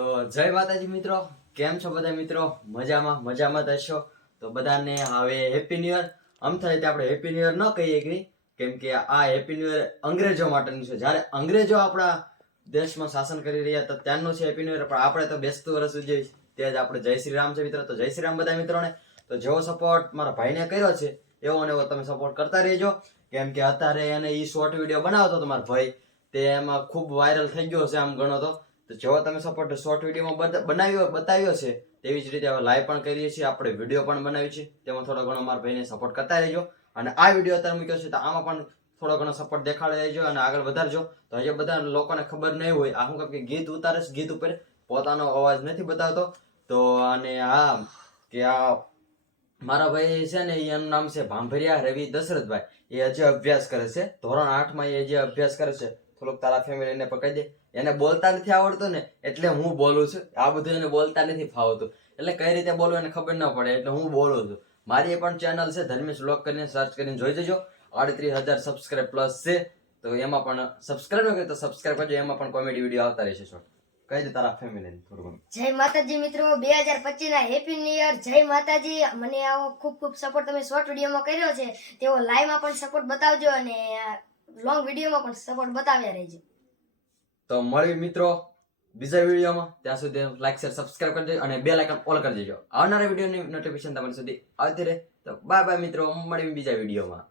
તો જય માતાજી મિત્રો, કેમ છો બધા મિત્રો? મજામાં થશો તો બધાને હવે હેપી ન્યુ યર. આમ થાય આપણે હેપી ન્યુ યર ન કહીએ કે કેમ કે આ હેપી ન્યુ યર અંગ્રેજો માટેનું છે. જ્યારે અંગ્રેજો આપણા દેશમાં શાસન કરી રહ્યા હતા ત્યારનું છે હેપી ન્યુ યર. પણ આપણે તો બેસતું વર્ષ ઉજવીએ તે જ આપણે જય શ્રી રામ છે મિત્રો. તો જય શ્રી રામ બધા મિત્રોને. તો જેવો સપોર્ટ મારા ભાઈને કર્યો છે એવો ને એવો તમે સપોર્ટ કરતા રહેજો. કેમ કે અત્યારે એને ઈ શોર્ટ વિડીયો બનાવતો હતો મારો ભાઈ, તે એમાં ખૂબ વાયરલ થઈ ગયો છે આમ ગણો તો. જેવો તમે સપોર્ટ શોર્ટ વિડીયોમાં બતાવ્યો છે તેવી જ રીતે હવે લાઈવ પણ કરીએ છીએ, આપણે વિડીયો પણ બનાવી છે, તેમાં થોડો ઘણો મારા ભાઈને સપોર્ટ કરતા રહેજો. અને આ વિડીયો અત્યારે મૂક્યો છે તો આમાં પણ થોડો ઘણો સપોર્ટ દેખાડી રહેજો અને આગળ વધારજો. તો હજી બધા લોકોને ખબર નહીં હોય આ શું કે ગીત ઉતારે છે, ગીત ઉપર પોતાનો અવાજ નથી બતાવતો. તો અને હા કે આ મારા ભાઈ છે ને એનું નામ છે ભાંભરિયા રવિ દશરથભાઈ. એ હજી અભ્યાસ કરે છે, ધોરણ 8 માં એ હજી અભ્યાસ કરે છે. થોડુંક તારા ફેમિલીને પકડી દે. એને બોલતા નથી આવડતું ને એટલે હું બોલું છું. આ બધું એને બોલતા નથી ફાવતું એટલે કઈ રીતે બોલવું એને ખબર ન પડે એટલે હું બોલું છું. મારી પણ ચેનલ છે ધર્મેશ વ્લોગ કરીને સર્ચ કરીને જોઈ જજો. 38,000 સબસ્ક્રાઇબ પ્લસ છે. તો એમાં પણ સબસ્ક્રાઇબ ન કરે તો સબસ્ક્રાઇબ કરજો. એમાં પણ કોમેડી વિડીયો આવતા રહેશે. શોર્ટ કહી દે તારા ફેમિલીને થોડું. જય માતાજી મિત્રો, 2025 ના હેપી ન્યુ યર. જય માતાજી. મને આવો ખૂબ સપોર્ટ તમે શોર્ટ વિડીયોમાં કર્યો છે તેવો લાઈવમાં પણ સપોર્ટ બતાવજો અને લોંગ વિડીયોમાં પણ સપોર્ટ બતાવ્યા રહેજો. તો મળી મિત્રો બીજા વિડીયોમાં. ત્યાં સુધી લાઈક શેર સબસ્ક્રાઇબ કરી દેજો અને બેલ આઇકન ઓલ કરી દેજો. આવનારા વિડીયોની નોટિફિકેશન તમારી સુધી આવતી રહે. તો બાય બાય મિત્રો, મળી બીજા વિડીયોમાં.